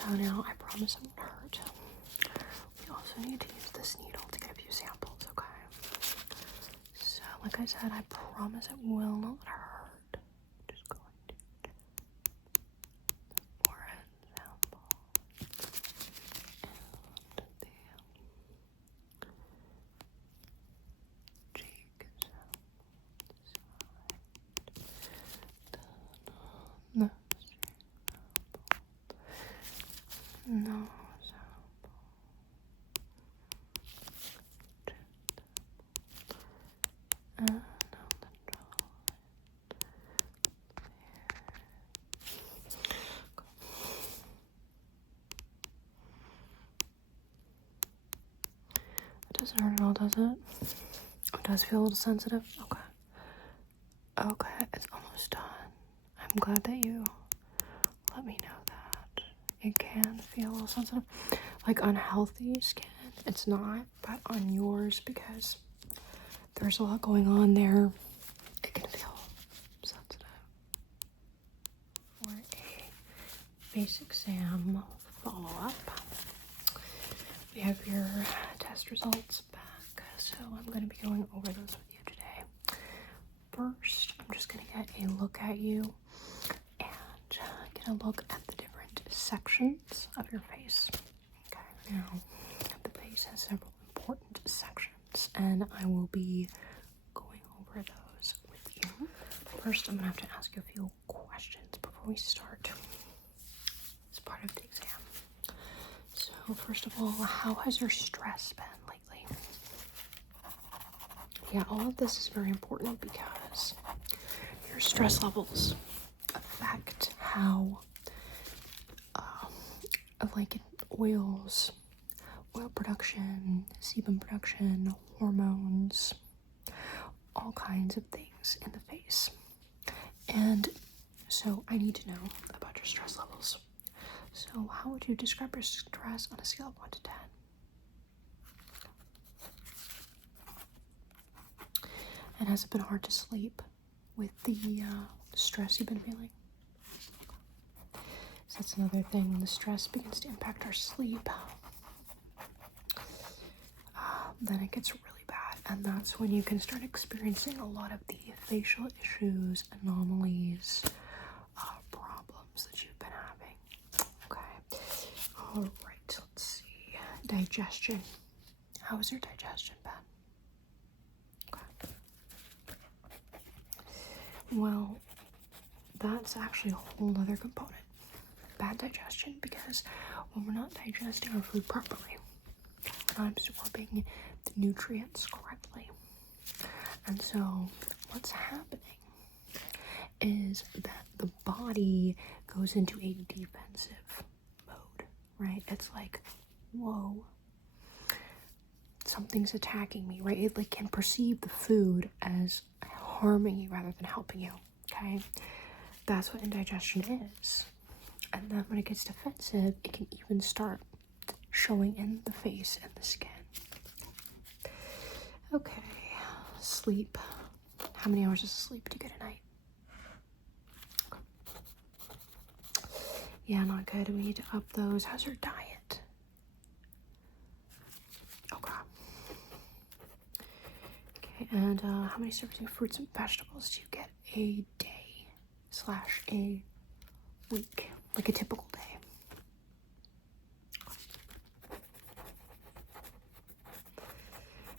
So now I promise it won't hurt. We also need to use this needle to get a few samples, okay? So like I said, I promise it will not hurt. Just going to forehead sample and the cheek sample, the nose sample, and on the jaw. It doesn't hurt at all, does it? It does feel a little sensitive. Okay. Okay, it's almost done. I'm glad that you let me know that. It can feel a little sensitive. Like on healthy skin, it's not, but on yours, because there's a lot going on there, it can feel sensitive. For a basic exam follow-up, we have your test results back, so I'm going to be going over those with you today. First, I'm just going to get a look at you and get a look at the different sections of your face. Okay, now the face has several important sections, and I will be going over those with you. First, I'm going to have to ask you a few questions before we start. It's part of the exam. So, first of all, how has your stress been lately? Yeah, all of this is very important because your stress levels affect how, like oils, oil production, sebum production, hormones, all kinds of things in the face. And so I need to know about your stress levels. So how would you describe your stress on a scale of 1 to 10? And has it been hard to sleep with the stress you've been feeling? So that's another thing. When the stress begins to impact our sleep, then it gets really bad. And that's when you can start experiencing a lot of the facial issues, anomalies, problems that you've been having. Okay. All right. Let's see. Digestion. How has your digestion been? Okay. Well, that's actually a whole other component. Bad digestion, because when we're not digesting our food properly, we're not absorbing the nutrients correctly. And so what's happening is that the body goes into a defensive mode, right? It's like, whoa, something's attacking me, right? It like can perceive the food as harming you rather than helping you, okay? That's what indigestion is. And then when it gets defensive, it can even start showing in the face and the skin. Okay, sleep. How many hours of sleep do you get a night? Okay. Yeah, not good. We need to up those. How's your diet? Okay. Okay, and how many servings of fruits and vegetables do you get a day / a week? Like a typical day?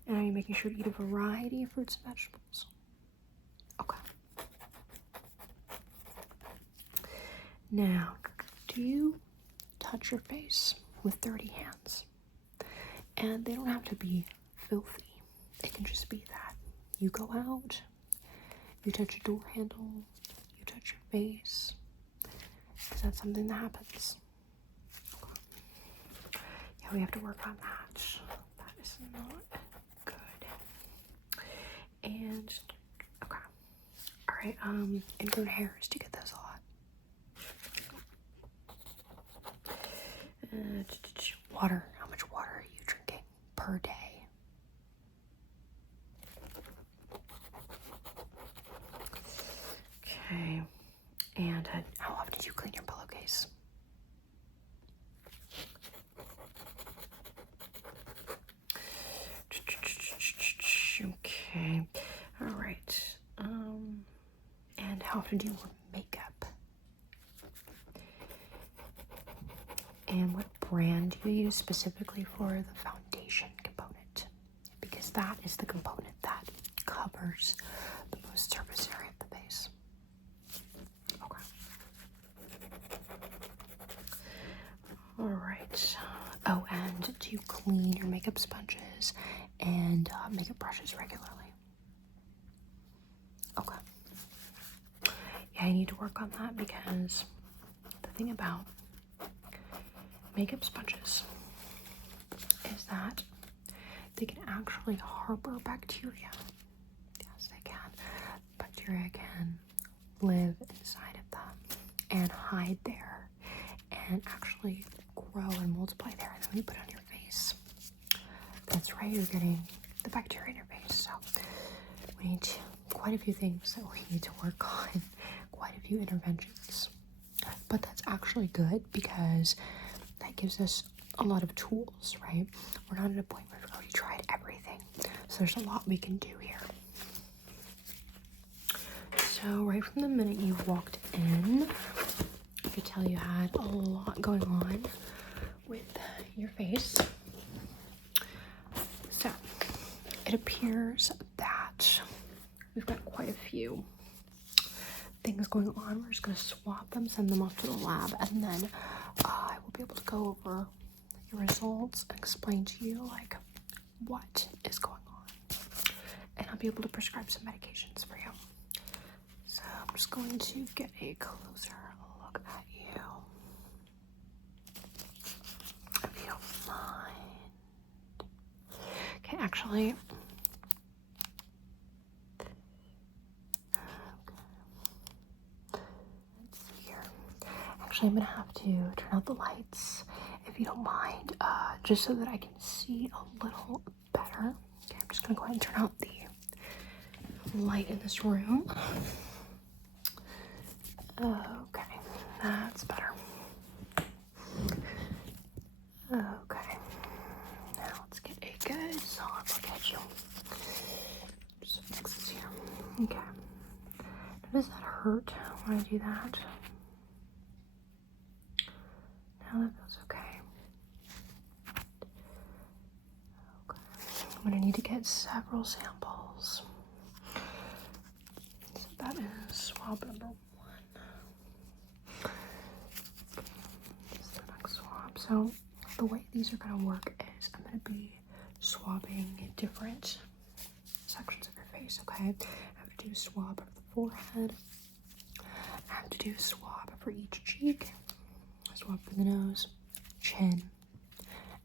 And are you making sure to eat a variety of fruits and vegetables? Okay. Now, do you touch your face with dirty hands? And they don't have to be filthy. It can just be that you go out, you touch a door handle, you touch your face. Is that something that happens? Okay. Yeah, we have to work on that. That is not good. And okay. Alright, ingrown hairs, do you get those a lot? Water. How much water are you drinking per day? Okay. And how often do you clean your pillowcase? have to do more makeup. And what brand do you use specifically for the foundation component? Because that is the component that covers the most surface area of the base. Okay. Alright. Oh, and do you clean your makeup sponges and makeup brushes regularly? Okay. Yeah, I need to work on that because the thing about makeup sponges is that they can actually harbor bacteria. Yes, they can. Bacteria can live inside of them and hide there and actually grow and multiply there. And then when you put it on your face, that's right, you're getting the bacteria in your face. So we need quite a few things that we need to work on, quite a few interventions. But that's actually good because that gives us a lot of tools, right? We're not at a point where we've already tried everything. So there's a lot we can do here. So right from the minute you walked in, I could tell you had a lot going on with your face. So it appears that we've got quite a few things going on. We're just going to swap them, send them off to the lab, and then I will be able to go over your results and explain to you like what is going on, and I'll be able to prescribe some medications for you. So I'm just going to get a closer look at you, if you don't mind. Okay, actually, let's see here. Actually, I'm gonna have to turn out the lights, if you don't mind, just so that I can see a little better. Okay, I'm just gonna go ahead and turn out the light in this room. Okay, that's better. Okay, now let's get a good solid look at you. Just fix this here. Okay. Does that hurt when I do that? Now that feels okay. Okay. I'm gonna need to get several samples. So that is swab number 1. This is the next swab. So the way these are gonna work is I'm gonna be swabbing different sections of your face, okay? I have to do a swab for the forehead. I have to do a swab for each cheek. A swab for the nose, chin,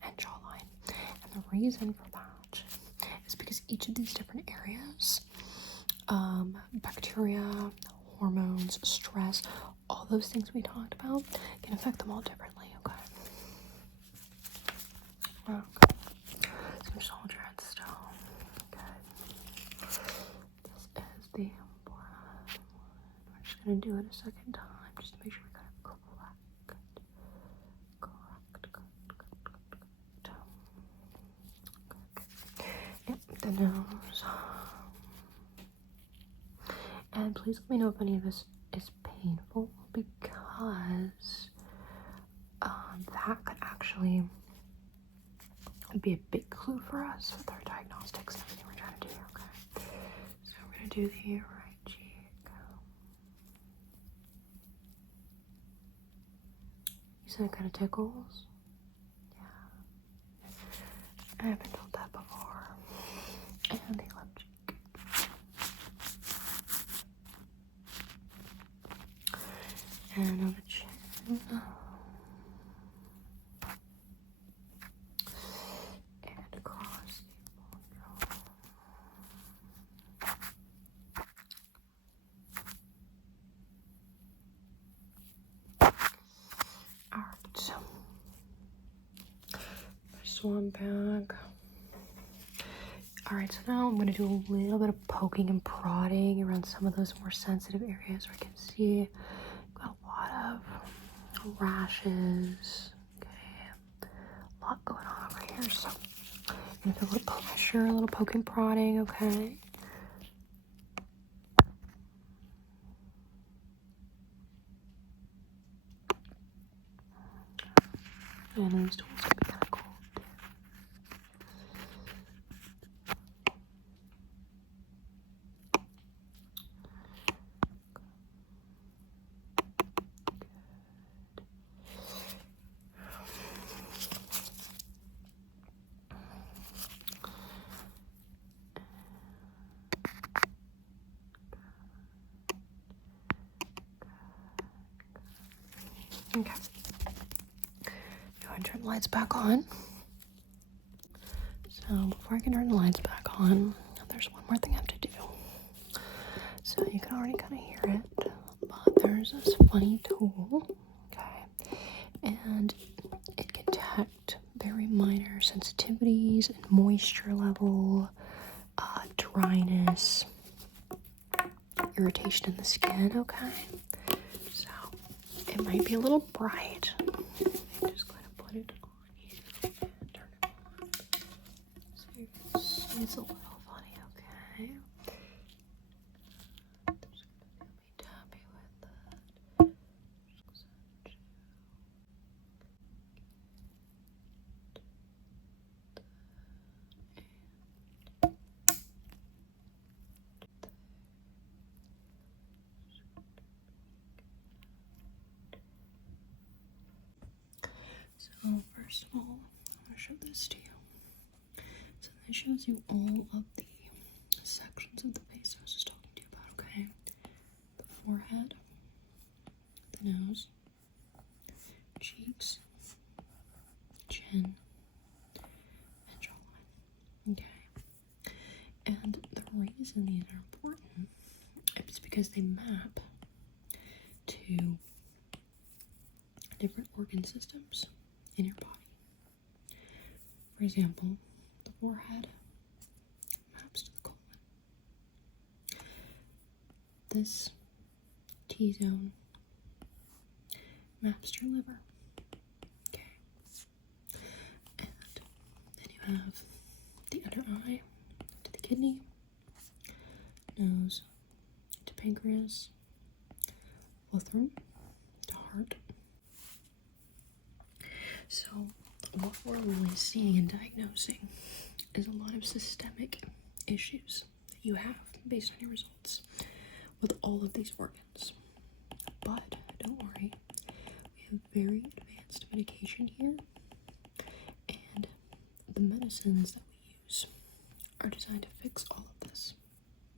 and jawline. And the reason for that is because each of these different areas, bacteria, hormones, stress, all those things we talked about can affect them all differently, okay? Okay. So just hold your head still. Okay. This is the forehead. We're just gonna do it a second time just to make sure we got it correct. Yep, the nose. And please let me know if any of this is painful, because that could actually be a big clue for us with our diagnostics and everything we're trying to do here, okay? So we're gonna do the right cheek. You said it kind of tickles? Yeah. I haven't told that before. And the left cheek. And on the chin. And across the jaw. Alright. My swab bag. Alright, so now I'm going to do a little bit of poking and prodding around some of those more sensitive areas where I can see I've got a lot of rashes. Okay, a lot going on over here. So I'm going to do a little pressure, a little poking, prodding, okay? And these tools can be kind of cool. Okay. Go ahead and turn the lights back on. So before I can turn the lights back on, there's one more thing I have to do. So you can already kind of hear it, but there's this funny tool, okay, and it can detect very minor sensitivities and moisture level, dryness, irritation in the skin, okay? So it might be a little bright. I'm just going to put it on here and turn it on. So you can see it's a little funny, okay? I'm just going to be tapping with that. So first of all, I'm going to show this to you. So this shows you all of the sections of the face I was just talking to you about, okay? The forehead, the nose, cheeks, chin, and jawline, okay? And the reason these are important is because they map to different organ systems in your body. For example, the forehead maps to the colon. This T-zone maps to your liver. Okay. And then you have the under eye to the kidney, nose to pancreas, loathrum to heart. So what we're really seeing and diagnosing is a lot of systemic issues that you have based on your results with all of these organs. But don't worry, we have very advanced medication here, and the medicines that we use are designed to fix all of this.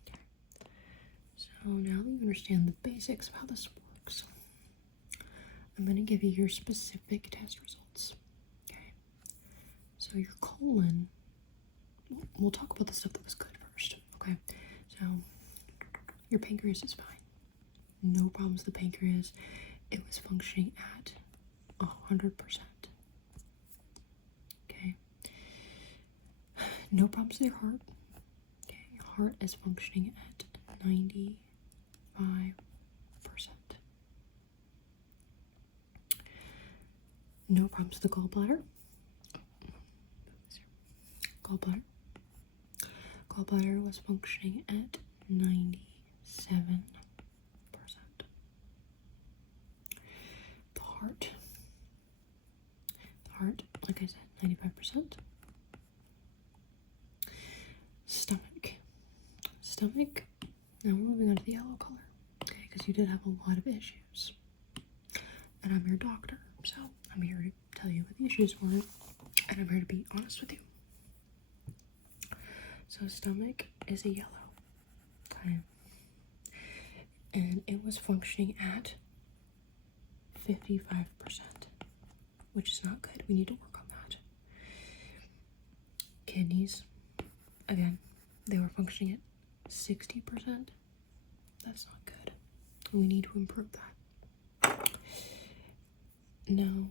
Okay. So now that you understand the basics of how this works, I'm going to give you your specific test results. Okay. So your colon, we'll talk about the stuff that was good first. Okay. So your pancreas is fine. No problems with the pancreas. It was functioning at 100%. Okay. No problems with your heart. Okay. Your heart is functioning at 95%. No problems with the gallbladder. Gallbladder was functioning at 97%. The heart, like I said, 95%. Stomach, now we're moving on to the yellow color, okay, because you did have a lot of issues. And I'm your doctor, so I'm here to tell you what the issues were, and I'm here to be honest with you. So stomach is a yellow, okay, and it was functioning at 55%, which is not good. We need to work on that. Kidneys, again, they were functioning at 60%. That's not good. We need to improve that. Now,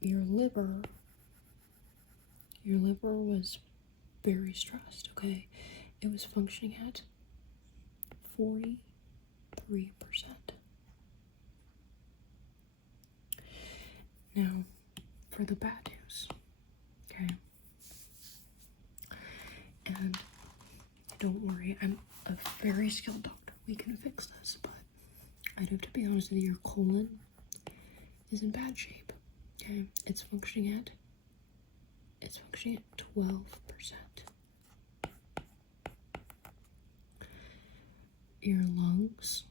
your liver was very stressed, okay? It was functioning at 43%. Now, for the bad news, okay? And don't worry, I'm a very skilled doctor. We can fix this, but I do have to be honest with you, your colon is in bad shape, Okay, it's functioning at 12%. Your lungs,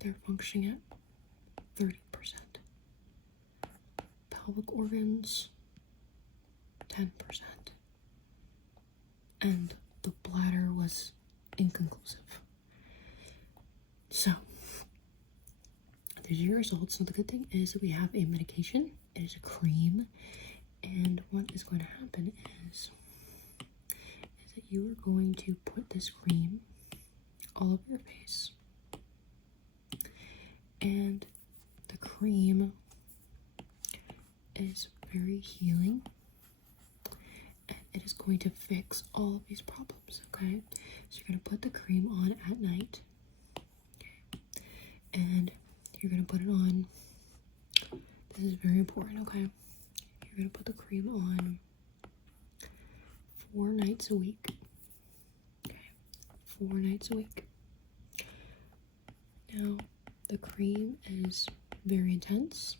they're functioning at 30%. Pelvic organs, 10%. And the bladder was inconclusive. So, there's your results. So the good thing is that we have a medication. It is a cream. And what is going to happen is that you are going to put this cream all over your face. And the cream is very healing. And it is going to fix all of these problems, okay? So you're going to put the cream on at night. Okay? And you're going to put it on. This is very important, okay? You're going to put the cream on 4 nights a week. Okay? 4 nights a week. Now, the cream is very intense.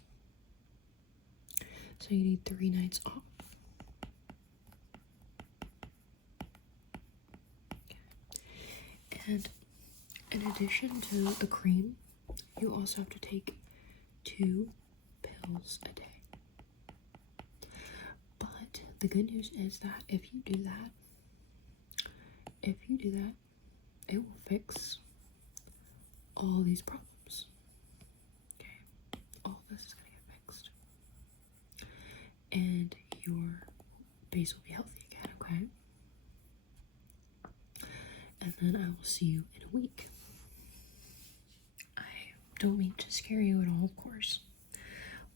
So you need 3 nights off. Okay. And in addition to the cream, you also have to take 2 pills a day. But the good news is that if you do that, it will fix all these problems. Okay, all this is gonna get fixed, and your base will be healthy again. Okay, and then I will see you in a week. I don't mean to scare you at all, of course,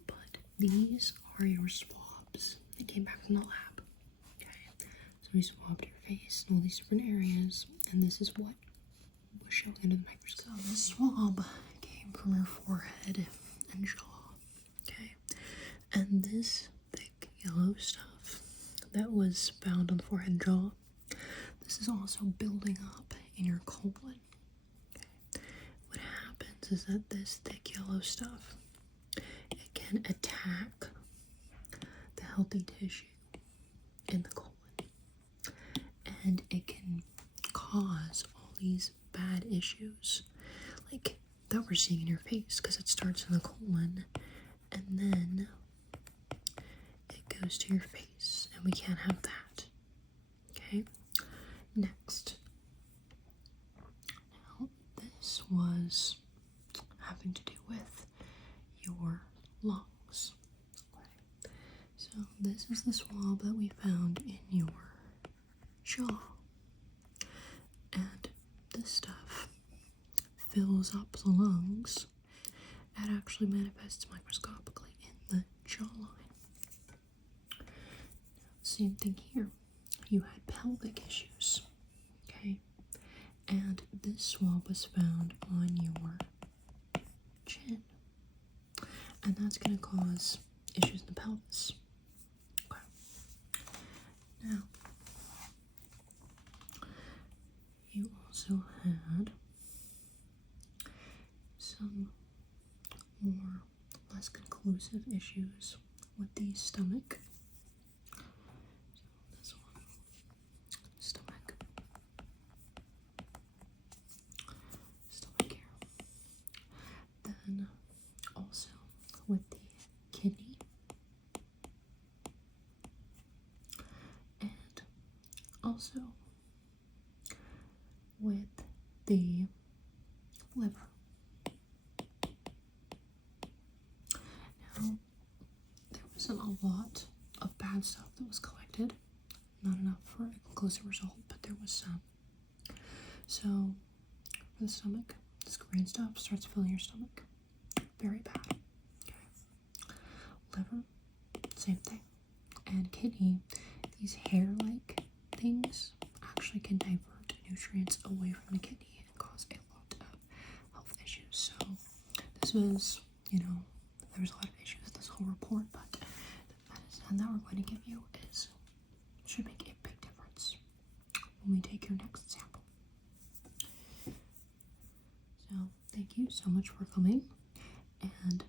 but these are your swabs. They came back from the lab. Okay, so we swabbed your face in all these different areas, and this is what was shown under the microscope. So this swab came from your forehead and jaw. Okay, and this thick yellow stuff that was found on the forehead and jaw, this is also building up in your colon. Okay, what happens is that this thick yellow stuff, it can attack the healthy tissue in the colon, and it can cause all these bad issues like that we're seeing in your face, because it starts in the colon and then it goes to your face, and we can't have that. Okay, next, now this was having to do with your lungs. Okay. So this is the swab that we found in your jaw, and this stuff fills up the lungs. It actually manifests microscopically in the jawline. Same thing here. You had pelvic issues, okay? And this swab was found on your chin. And that's going to cause issues in the pelvis. Okay. Now, you also had some more less conclusive issues with the stomach. So this one, stomach here. Then also with the kidney, and also with the liver. Now, there wasn't a lot of bad stuff that was collected. Not enough for a conclusive result, but there was some. So, for the stomach, this green stuff starts filling your stomach. Very bad. Okay. Liver, same thing. And kidney, these hair-like things actually can divert nutrients away from the kidney and cause a lot of health issues. So this was, there was a lot of issues with this whole report, but the medicine that we're going to give you should make a big difference when we take your next sample. So thank you so much for coming, and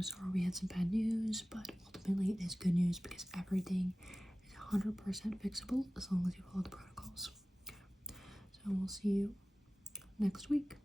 sorry we had some bad news, but ultimately it is good news because everything is 100% fixable as long as you follow the protocols. Okay. So we'll see you next week.